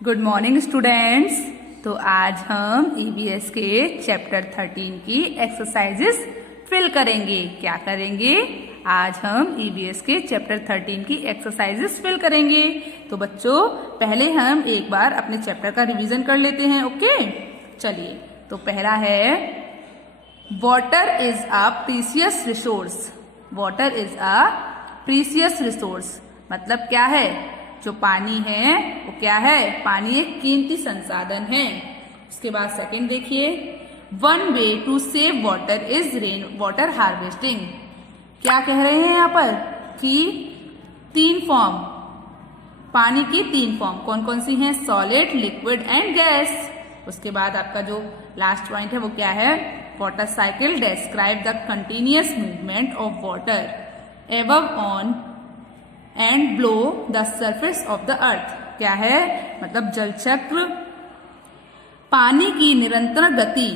Good morning students. तो आज हम ईवीएस के चैप्टर 13 की एक्सरसाइजेस फिल करेंगे। क्या करेंगे? आज हम ईवीएस के चैप्टर 13 की एक्सरसाइजेस फिल करेंगे। तो बच्चों, पहले हम एक बार अपने चैप्टर का रिवीजन कर लेते हैं। ओके, चलिए। तो पहला है water is a precious resource. Water is a precious resource मतलब क्या है? जो पानी है वो क्या है? पानी एक कीमती संसाधन है। उसके बाद सेकंड देखिए, one way to save water is rain water harvesting. क्या कह रहे हैं यहाँ पर कि तीन फॉर्म, पानी की तीन फॉर्म कौन कौन सी हैं? Solid, liquid and gas. उसके बाद आपका जो लास्ट पॉइंट है वो क्या है? Water cycle describe the continuous movement of water above on and blow the surface of the earth. क्या है? मतलब जल चक्र पानी की निरंतर गति,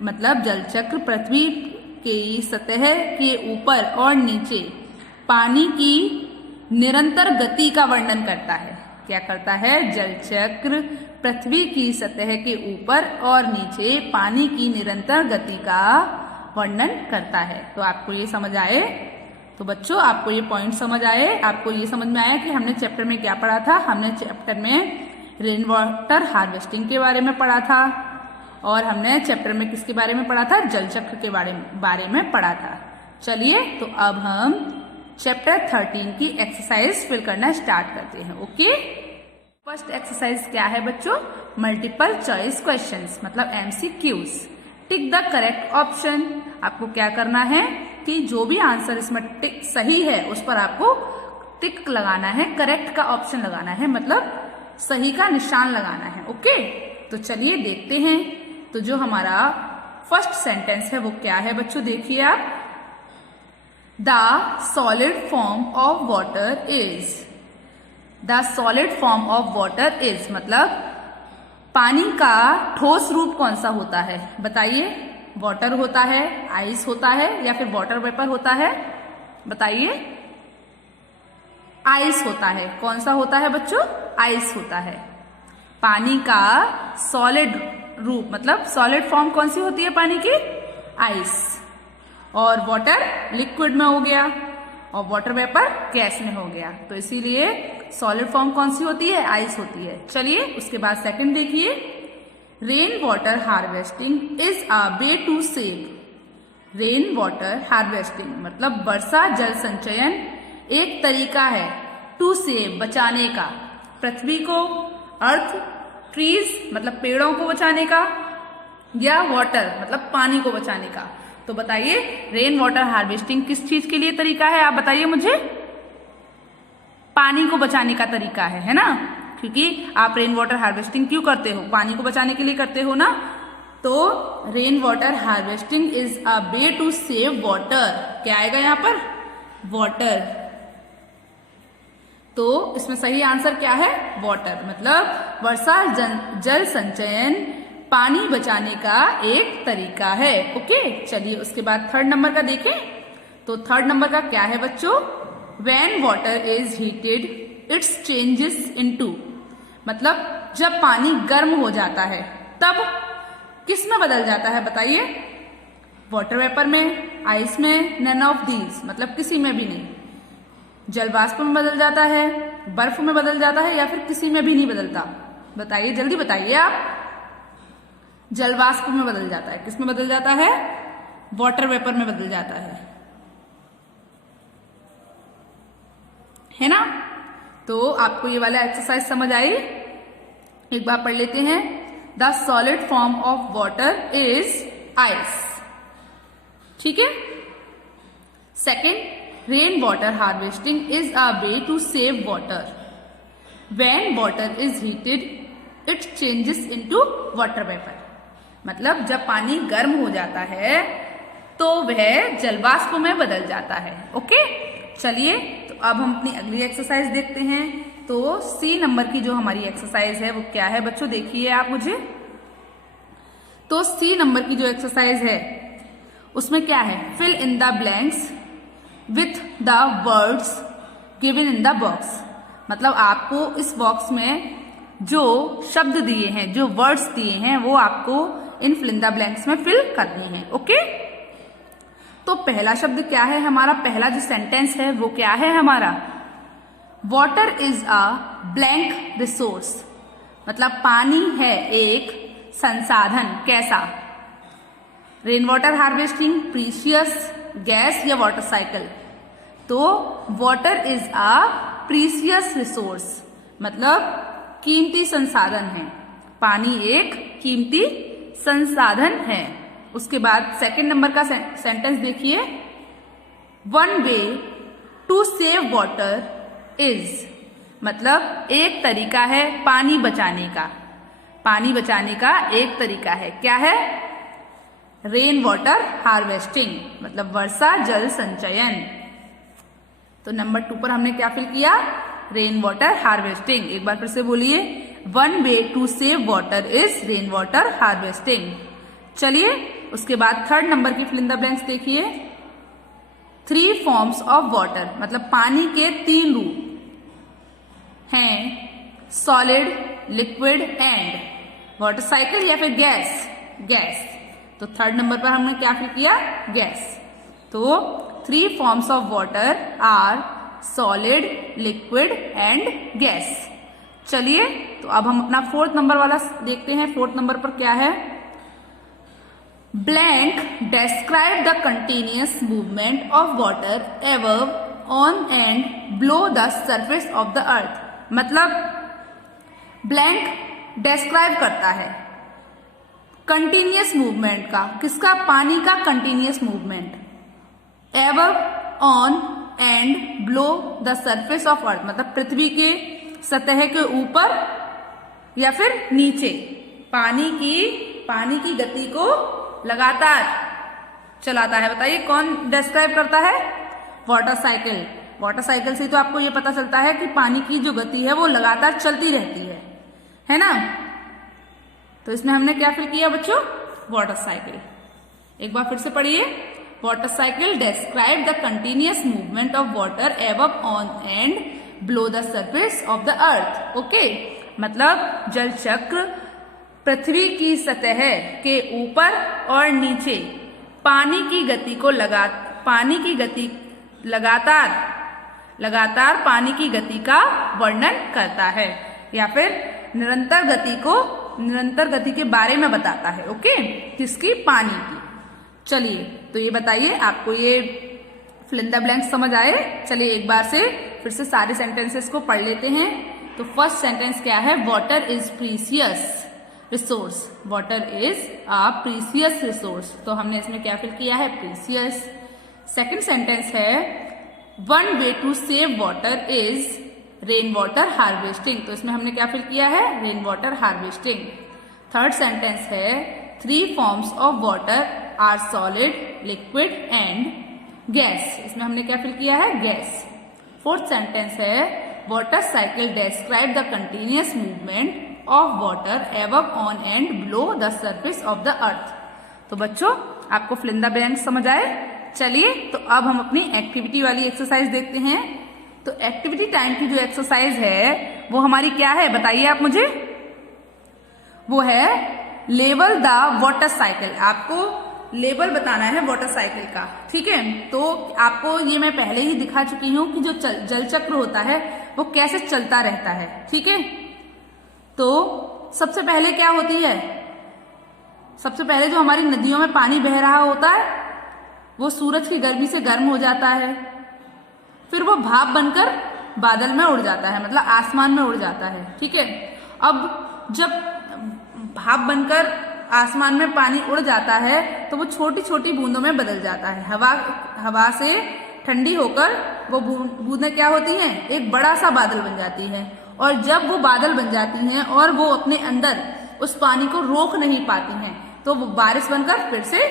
मतलब जल चक्र पृथ्वी की सतह के ऊपर और नीचे पानी की निरंतर गति का वर्णन करता है। क्या करता है? जल चक्र पृथ्वी की सतह के ऊपर और नीचे पानी की निरंतर गति का वर्णन करता है। तो आपको ये समझ आए? तो बच्चों, आपको ये पॉइंट समझ आए? आपको ये समझ में आया कि हमने चैप्टर में क्या पढ़ा था? हमने चैप्टर में रेन वाटर हार्वेस्टिंग के बारे में पढ़ा था और हमने चैप्टर में किसके बारे में पढ़ा था? जल चक्र के बारे में पढ़ा था। चलिए, तो अब हम चैप्टर 13 की एक्सरसाइज फिल करना स्टार्ट करते हैं। ओके, फर्स्ट एक्सरसाइज क्या है बच्चों? मल्टीपल चॉइस क्वेश्चंस मतलब MCQs। Tick the correct option. आपको क्या करना है कि जो भी आंसर इसमें टिक सही है उस पर आपको टिक लगाना है, करेक्ट का ऑप्शन लगाना है, मतलब सही का निशान लगाना है। ओके, तो चलिए देखते हैं। तो जो हमारा फर्स्ट सेंटेंस है वो क्या है बच्चों? देखिए आप, the solid form of water is. The solid form of water is मतलब पानी का ठोस रूप कौन सा होता है? बताइए। वाटर होता है, आइस होता है या फिर वाटर वेपर होता है? बताइए। आइस होता है। कौन सा होता है बच्चों? आइस होता है। पानी का सॉलिड रूप मतलब सॉलिड फॉर्म कौन सी होती है पानी की? आइस। और वाटर लिक्विड में हो गया और वाटर वेपर गैस में हो गया। तो इसीलिए सॉलिड फॉर्म कौन सी होती है? आइस होती है। चलिए, उसके बाद सेकंड देखिए, rain water harvesting is a way to save. Rain water harvesting मतलब वर्षा जल संचयन एक तरीका है टू सेव बचाने का, पृथ्वी को, अर्थ, ट्रीज मतलब पेड़ों को बचाने का, या वाटर मतलब पानी को बचाने का। तो बताइए, रेन वाटर हार्वेस्टिंग किस चीज के लिए तरीका है? आप बताइए मुझे। पानी को बचाने का तरीका है ना? क्योंकि आप रेन वाटर हार्वेस्टिंग क्यों करते हो? पानी को बचाने के लिए करते हो ना? तो rain water harvesting is a way to save water. क्या आएगा यहाँ पर? वाटर। तो इसमें सही आंसर क्या है? वाटर मतलब वर्षा जल संचयन पानी बचाने का एक तरीका है। ओके, चलिए उसके बाद थर्ड नंबर का देखें। तो थर्ड नंबर का क्या है बच्चों? When water is heated it's changes into मतलब जब पानी गर्म हो जाता है तब किस में बदल जाता है? बताइए। वाटर वेपर में, आइस में, नन ऑफ दीज मतलब किसी में भी नहीं। जल वाष्प में बदल जाता है, बर्फ में बदल जाता है, या फिर किसी में भी नहीं बदलता? बताइए, जल्दी बताइए आप। जल वाष्प में बदल जाता है। किस में बदल जाता है? वाटर वेपर में बदल जाता है ना? तो आपको ये वाला एक्सरसाइज समझ आई? एक बार पढ़ लेते हैं। The solid form of water is ice. ठीक है। Second, rain water harvesting is a way to save water. When water is heated it changes into water vapour मतलब जब पानी गर्म हो जाता है तो वह जलवाष्प में बदल जाता है। ओके, चलिए, तो अब हम अपनी अगली एक्सरसाइज देखते हैं। तो सी नंबर की जो हमारी एक्सरसाइज है वो क्या है बच्चों? देखिए आप मुझे। तो सी नंबर की जो एक्सरसाइज है उसमें क्या है? Fill in the blanks with the words given in the box मतलब आपको इस बॉक्स में जो शब्द दिए हैं, जो वर्ड्स दिए हैं, वो आपको इन फिल इन द ब्लैंक्स में फिल करने हैं। ओके, तो पहला शब्द क्या है हमारा, पहला जो सेंटेंस है वो क्या है हमारा, water is a blank resource, मतलब पानी है एक संसाधन। कैसा, rain water harvesting, precious, gas या वाटर साइकिल। तो water is a precious resource, मतलब कीमती संसाधन है, पानी एक कीमती संसाधन है। उसके बाद सेकंड नंबर का सेंटेंस देखिए, one way to save water is, मतलब एक तरीका है पानी बचाने का, पानी बचाने का एक तरीका है, क्या है, रेन वाटर हार्वेस्टिंग, मतलब वर्षा जल संचयन। तो नंबर 2 पर हमने क्या फिल किया, रेन वाटर हार्वेस्टिंग। एक बार फिर से बोलिए, one way to save water is rain water harvesting. चलिए उसके बाद थर्ड नंबर की फिल इन द ब्लैंक्स देखिए, 3 फॉर्म्स ऑफ वाटर, मतलब पानी के 3 रूप हैं, solid, liquid and water cycle या फिर गैस, गैस। तो थर्ड नंबर पर हमने क्या फिल किया, गैस। तो 3 forms of water are solid, liquid and gas. चलिए तो अब हम अपना 4th नंबर वाला देखते हैं। 4th नंबर पर क्या है, blank describe the continuous movement of water above, on and below the surface of the earth, मतलब ब्लैंक डिस्क्राइब करता है कंटिन्यूअस मूवमेंट का, किसका, पानी का continuous movement, above, on and below the surface of earth, मतलब पृथ्वी के सतह के ऊपर या फिर नीचे, पानी की गति को लगातार चलाता है। बताइए कौन डिस्क्राइब करता है, वाटर साइकिल। वाटर साइकिल से तो आपको ये पता चलता है कि पानी की जो गति है वो लगातार चलती रहती है ना। तो इसमें हमने क्या फिल किया बच्चों, वाटर साइकिल। एक बार फिर से पढ़िए, water cycle describe the continuous movement of water above, on and below the surface of the earth. Okay, मतलब जल चक्र पृथ्वी की सतह के ऊपर और नीचे पानी की गति लगातार पानी की गति का वर्णन करता है, या फिर निरंतर गति के बारे में बताता है। ओके, किसकी, पानी की। चलिए तो ये बताइए, आपको ये फिल इन द ब्लैंक समझ आए। चलिए एक बार से फिर से सारे सेंटेंसेस को पढ़ लेते हैं। तो फर्स्ट सेंटेंस क्या है, water is precious resource, water is a precious resource, तो हमने इसमें क्या फिल किया है, प्रीसियस। सेकंड सेंटेंस है, one way to save water is rain water harvesting, तो इसमें हमने क्या फिल किया है, rain water harvesting. Third sentence है, 3 forms of water are solid, liquid and gas, इसमें हमने क्या फिल किया है, गैस। फोर्थ सेंटेंस है, water cycle describe the continuous movement of water above, on and below the surface of the earth. तो बच्चों आपको फिल इन द ब्लैंक समझ आए। चलिए तो अब हम अपनी एक्टिविटी वाली एक्सरसाइज देखते हैं। तो एक्टिविटी टाइम की जो एक्सरसाइज है वो हमारी क्या है, बताइए आप मुझे। वो है लेबल द वाटर साइकिल, आपको लेबल बताना है वाटर साइकिल का, ठीक है। तो आपको ये मैं पहले ही दिखा चुकी हूं कि जो जल चक्र होता है वो कैसे चलता रहता है, ठीक है। तो सबसे पहले क्या होती है, सबसे पहले जो हमारी नदियों में पानी बह रहा होता है वो सूरज की गर्मी से गर्म हो जाता है, फिर वो भाप बनकर बादल में उड़ जाता है, मतलब आसमान में उड़ जाता है, ठीक है। अब जब भाप बनकर आसमान में पानी उड़ जाता है तो वो छोटी छोटी बूंदों में बदल जाता है। हवा से ठंडी होकर वो बूंदें क्या होती हैं, एक बड़ा सा बादल बन जाती है। और जब वो बादल बन जाती हैं और वो अपने अंदर उस पानी को रोक नहीं पाती हैं तो वो बारिश बनकर फिर से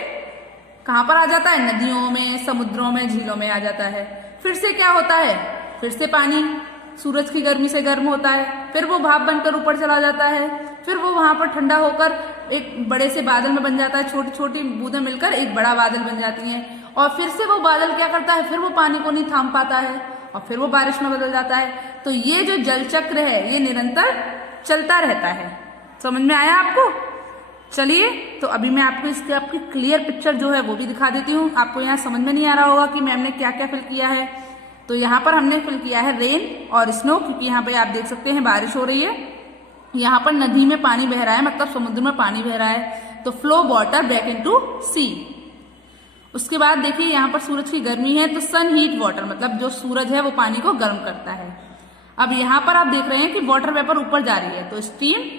कहाँ पर आ जाता है, नदियों में, समुद्रों में, झीलों में आ जाता है। फिर से क्या होता है, फिर से पानी सूरज की गर्मी से गर्म होता है, फिर वो भाप बनकर ऊपर चला जाता है, फिर वो वहां पर ठंडा होकर एक बड़े से बादल में बन जाता है, छोटी छोटी बूंदें मिलकर एक बड़ा बादल बन जाती हैं। और फिर से वो बादल क्या करता है, फिर वो पानी को नहीं थाम पाता है और फिर वो बारिश में बदल जाता है। तो ये जो जल चक्र है ये निरंतर चलता रहता है। समझ में आया आपको? चलिए, तो अभी मैं आपको इसके आपकी क्लियर पिक्चर जो है वो भी दिखा देती हूँ। आपको यहाँ समझ में नहीं आ रहा होगा कि मैम ने क्या क्या फिल किया है। तो यहाँ पर हमने फिल किया है रेन और स्नो, क्योंकि यहाँ पे आप देख सकते हैं बारिश हो रही है। यहाँ पर नदी में पानी बह रहा है, मतलब समुद्र में पानी बह रहा है, तो फ्लो वाटर बैक इनटू सी। उसके बाद देखिए यहाँ पर सूरज की गर्मी है, तो सन हीट वाटर, मतलब जो सूरज है वो पानी को गर्म करता है। अब यहाँ पर आप देख रहे हैं कि वाटर वेपर ऊपर जा रही है, तो स्टीम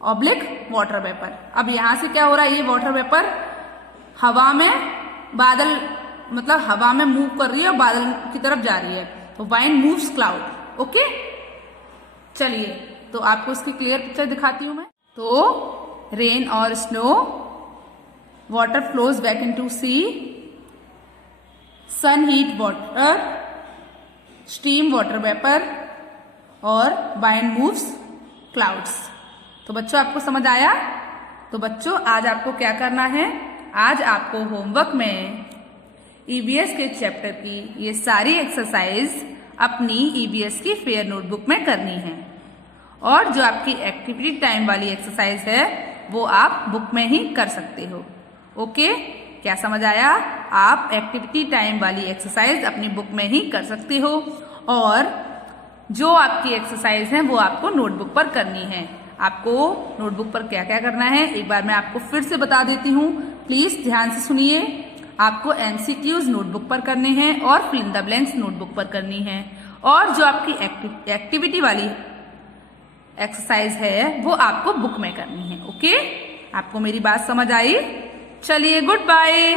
ऑब्लिक वाटर वेपर। अब यहां से क्या हो रहा है, ये वाटर वेपर हवा में बादल, मतलब हवा में मूव कर रही है और बादल की तरफ जा रही है, तो वाइंड मूव्स क्लाउड। ओके, चलिए तो आपको इसकी क्लियर पिक्चर दिखाती हूं मैं। तो रेन और snow, water flows back into sea, sun heat water, steam water vapour और वाइंड मूव्स क्लाउड्स। तो बच्चों आपको समझ आया? तो बच्चों आज आपको क्या करना है, आज आपको होमवर्क में ईवीएस के चैप्टर की ये सारी एक्सरसाइज अपनी ईवीएस की फेयर नोटबुक में करनी है, और जो आपकी एक्टिविटी टाइम वाली एक्सरसाइज है वो आप बुक में ही कर सकते हो। ओके, क्या समझ आया? आप एक्टिविटी टाइम वाली एक्सरसाइज अपनी बुक में ही कर सकते हो, और जो आपकी एक्सरसाइज है वो आपको नोटबुक पर करनी है। आपको नोटबुक पर क्या क्या करना है एक बार मैं आपको फिर से बता देती हूँ, प्लीज ध्यान से सुनिए। आपको एमसीक्यूज नोटबुक पर करने हैं और fill in the blanks notebook पर करनी है, और जो आपकी एक्टिविटी वाली एक्सरसाइज है वो आपको बुक में करनी है। ओके, आपको मेरी बात समझ आई? चलिए, गुड बाय।